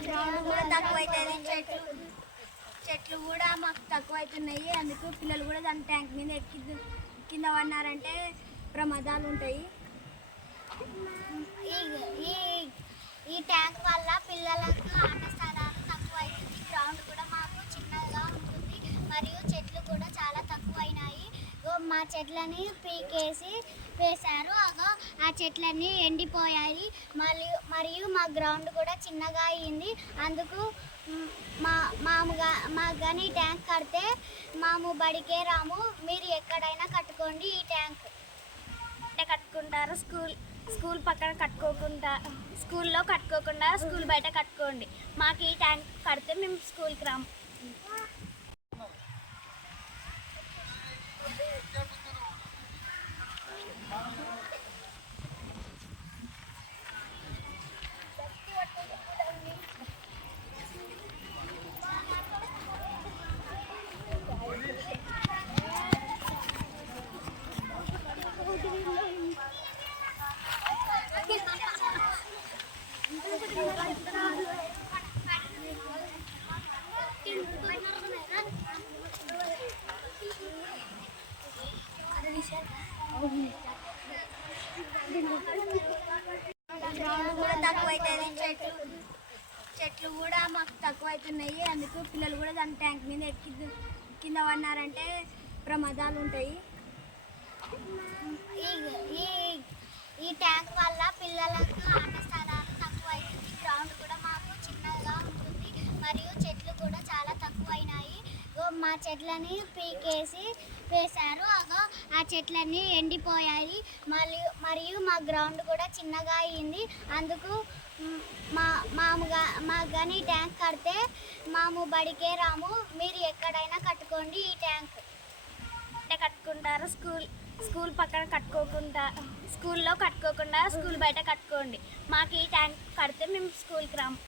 Ground కూడా తక్కువ అవుతుంది చెట్లు చెట్లు కూడా మాకు తక్కువ అవుతున్నాయి అందుకు పిల్లలు కూడా దాని ట్యాంక్ మీద ఎక్కి కింద పడినారంటే ప్రమాదాలు ఉంటాయి. ఈ ఈ ట్యాంక్ వల్ల పిల్లలకు ఆట స్థలాలు తక్కువ అవుతుంది గ్రౌండ్ కూడా మాకు చిన్నగా ఉంటుంది. మరియు చెట్లు కూడా చాలా తక్కువ అయినాయి మా చెట్లని పీకేసి వేశారు. అగో ఆ చెట్లన్నీ ఎండిపోయాయి. మరియు మరియు మా గ్రౌండ్ కూడా చిన్నగా అయింది. అందుకు మా మాముగా మా కానీ ట్యాంక్ కడితే మాము బడికే రాము. మీరు ఎక్కడైనా కట్టుకోండి ఈ ట్యాంక్. అంటే కట్టుకుంటారు. స్కూల్ స్కూల్ పక్కన కట్టుకోకుండా స్కూల్లో కట్టుకోకుండా స్కూల్ బయట కట్టుకోండి. మాకు ఈ ట్యాంక్ కడితే మేము స్కూల్కి రాము. తక్కువ అవుతుంది చెట్లు చెట్లు కూడా మాకు తక్కువ అవుతున్నాయి అందుకు పిల్లలు కూడా దాని ట్యాంక్ మీద ఎక్కి కింద పడినారంటే ప్రమాదాలు ఉంటాయి. ఈ ఈ ఈ ట్యాంక్ వల్ల పిల్లలకు ఆట స్థలాలు తక్కువ అవుతుంది గ్రౌండ్ కూడా మాకు చిన్నగా ఉంటుంది మరియు చెట్లు కూడా చాలా తక్కువ అయినాయి ఆ మా చెట్లని పీకేసి వేశారు. అగో ఆ చెట్లన్నీ ఎండిపోయాయి. మరియు మరియు మా గ్రౌండ్ కూడా చిన్నగా అయింది. అందుకు మా మాముగా మా కానీ ట్యాంక్ కడితే మాము బడికే రాము. మీరు ఎక్కడైనా కట్టుకోండి ఈ ట్యాంక్. అంటే కట్టుకుంటారు. స్కూల్ స్కూల్ పక్కన కట్టుకోకుండా స్కూల్లో కట్టుకోకుండా స్కూల్ బయట కట్టుకోండి. మాకు ఈ ట్యాంక్ కడితే మేము స్కూల్కి రాము.